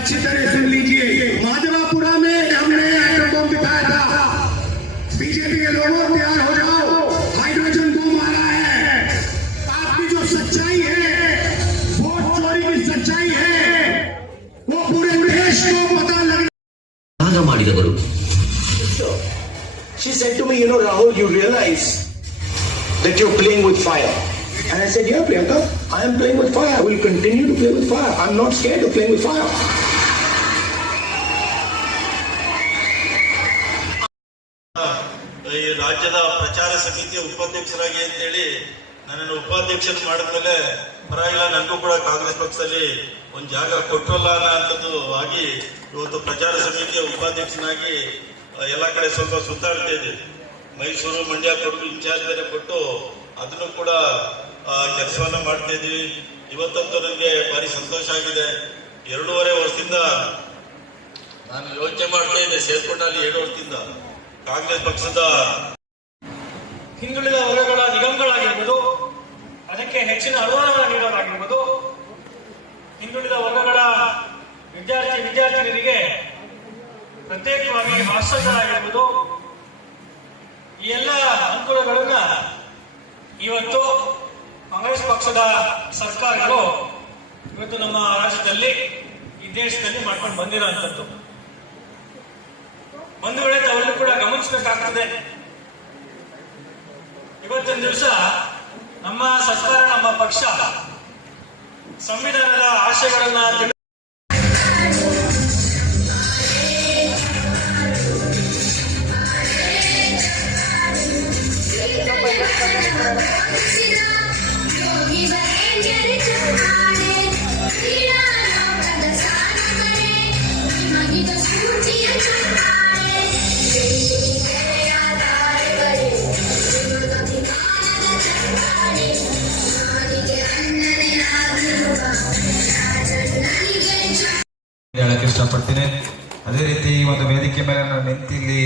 अच्छी तरह सुन लीजिए, माधवापुरा में हमने एटम बम दिखाया था। बीजेपी के लोगों तैयार हो जाओ, हाइड्रोजन बम आ रहा है। आपकी जो सच्चाई है, वोट चोरी की सच्चाई है, वो पूरे देश को पता लग ಮಾಡಿದವರು. She said to me, you know, Rahul, you realize that you're playing with fire. And I said, yeah, Priyanka, I am playing with fire. I will continue to play with fire. I'm not scared of playing with fire. ಈ ರಾಜ್ಯದ ಪ್ರಚಾರ ಸಮಿತಿಯ ಉಪಾಧ್ಯಕ್ಷರಾಗಿ ಅಂತೇಳಿ ನನ್ನನ್ನು ಉಪಾಧ್ಯಕ್ಷರು ಮಾಡಿದ್ಮೇಲೆ ಪರವಾಗಿಲ್ಲ, ನನಗೂ ಕೂಡ ಕಾಂಗ್ರೆಸ್ ಪಕ್ಷದಲ್ಲಿ ಒಂದು ಜಾಗ ಕೊಟ್ಟಲ್ಲ ಅನ್ನೋಂಥದ್ದು ಆಗಿ ಇವತ್ತು ಪ್ರಚಾರ ಸಮಿತಿಯ ಉಪಾಧ್ಯಕ್ಷನಾಗಿ ಎಲ್ಲ ಕಡೆ ಸ್ವಲ್ಪ ಸುತ್ತಾಡ್ತಾ ಇದ್ದೀವಿ. ಮೈಸೂರು, ಮಂಡ್ಯ, ಕೊಡಗು ಇನ್ಚಾರ್ಜ್ ಬೇರೆ ಕೊಟ್ಟು ಅದನ್ನು ಕೂಡ ಕೆಲಸವನ್ನ ಮಾಡ್ತಾ ಇದ್ದೀವಿ. ಇವತ್ತಂತೂ ನನಗೆ ಭಾರಿ ಸಂತೋಷ ಆಗಿದೆ. 2.5 ವರ್ಷದಿಂದ ನಾನು ಯೋಚನೆ ಮಾಡ್ತಾ ಇದ್ದೆ, ಸೇರ್ಕೊಂಡಲ್ಲಿ 7 ವರ್ಷದಿಂದ ಕಾಂಗ್ರೆಸ್ ಪಕ್ಷದ ಹಿಂದುಳಿದ ವರ್ಗಗಳ ನಿಗಮಗಳಾಗಿರ್ಬೋದು, ಅದಕ್ಕೆ ಹೆಚ್ಚಿನ ಅನುದಾನ ನೀಡೋದಾಗಿರ್ಬೋದು, ಹಿಂದುಳಿದ ವರ್ಗಗಳ ವಿದ್ಯಾರ್ಥಿನಿಯರಿಗೆ ಪ್ರತ್ಯೇಕವಾಗಿ ಹಾಸ್ಟೆಲ್ಗಳಾಗಿರ್ಬೋದು, ಈ ಎಲ್ಲ ಅನುಕೂಲಗಳನ್ನ ಇವತ್ತು ಕಾಂಗ್ರೆಸ್ ಪಕ್ಷದ ಸರ್ಕಾರಗಳು ಇವತ್ತು ನಮ್ಮ ರಾಜ್ಯದಲ್ಲಿ, ಈ ದೇಶದಲ್ಲಿ ಮಾಡ್ಕೊಂಡು ಬಂದಿರೋಂಥದ್ದು. ಒಂದು ವೇಳೆ ತಾವೆಲ್ಲರೂ ಕೂಡ ಗಮನಿಸಬೇಕಾಗ್ತದೆ, ಇವತ್ತಿನ ದಿವಸ ನಮ್ಮ ಸರ್ಕಾರ, ನಮ್ಮ ಪಕ್ಷ ಸಂವಿಧಾನದ ಆಶಯಗಳನ್ನ ಹೇಳಕ್ಕೆ ಇಷ್ಟಪಡ್ತೀನಿ. ಅದೇ ರೀತಿ ಒಂದು ವೇದಿಕೆ ಮೇಲೆ ನಾನು ನಿಂತಿಲ್ಲಿ